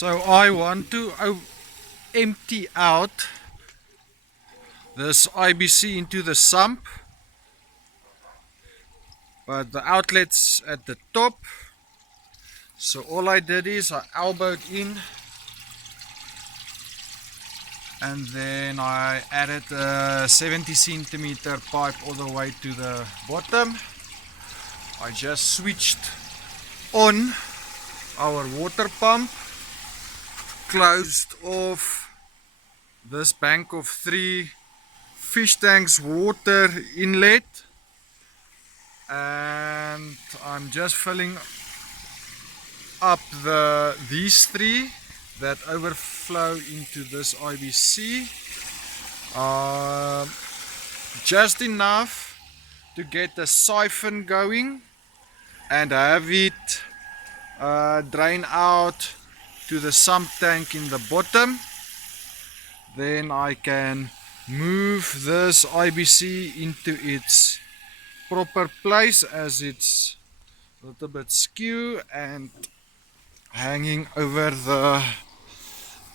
So I want to empty out this IBC into the sump, but the outlet's at the top. So all I did is I elbowed in and then I added a 70 centimeter pipe all the way to the bottom. I just switched on our water pump, closed off this bank of 3 fish tanks water inlet, and I'm just filling up these 3 that overflow into this IBC, just enough to get the siphon going and have it drain out to the sump tank in the bottom. Then I can move this IBC into its proper place, as it's a little bit skew and hanging over the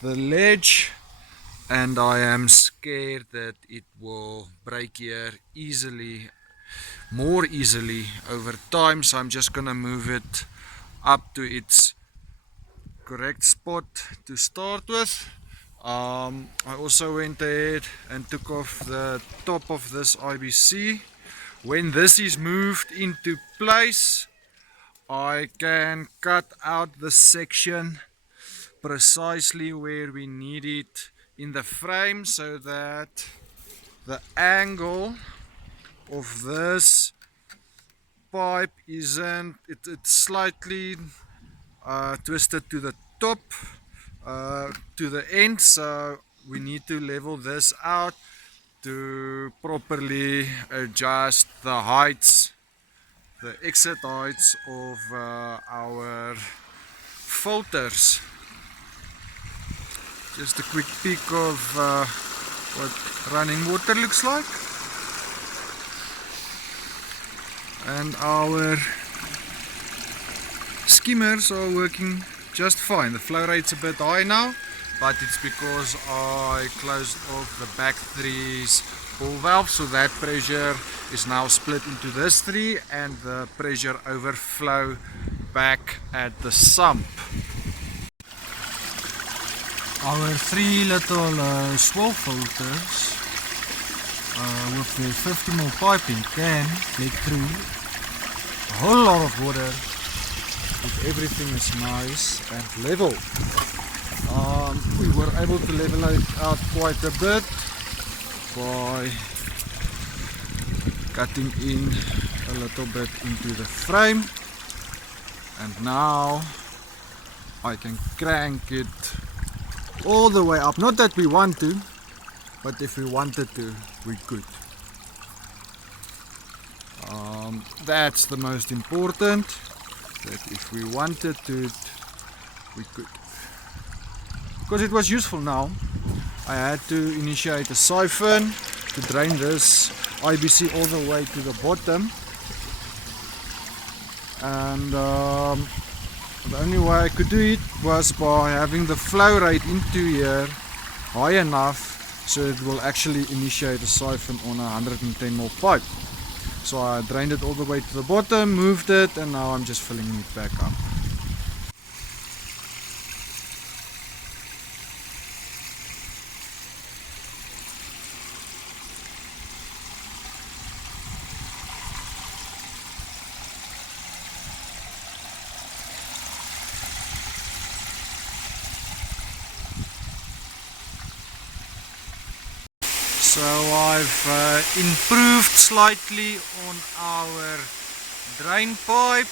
ledge, and I am scared that it will break here more easily over time, so I'm just gonna move it up to its correct spot to start with. I also went ahead and took off the top of this IBC. When this is moved into place, I can cut out the section precisely where we need it in the frame, so that the angle of this pipe isn't, it's slightly twisted to the top, to the end, so we need to level this out to properly adjust the heights, the exit heights of our filters. Just a quick peek of what running water looks like, and our skimmers are working just fine. The flow rate's a bit high now, but it's because I closed off the back 3's ball valve, so that pressure is now split into this 3 and the pressure overflow back at the sump. Our 3 little swell filters with the 50mm piping can let through a whole lot of water if everything is nice and level. We were able to level it out quite a bit by cutting in a little bit into the frame, and now I can crank it all the way up. Not that we want to, but if we wanted to, we could. That's the most important, that if we wanted to, we could. Because it was useful now, I had to initiate a siphon to drain this IBC all the way to the bottom, and the only way I could do it was by having the flow rate into here high enough so it will actually initiate a siphon on a 110mm pipe. So I drained it all the way to the bottom, moved it, and now I'm just filling it back up. So I've improved slightly on our drain pipe.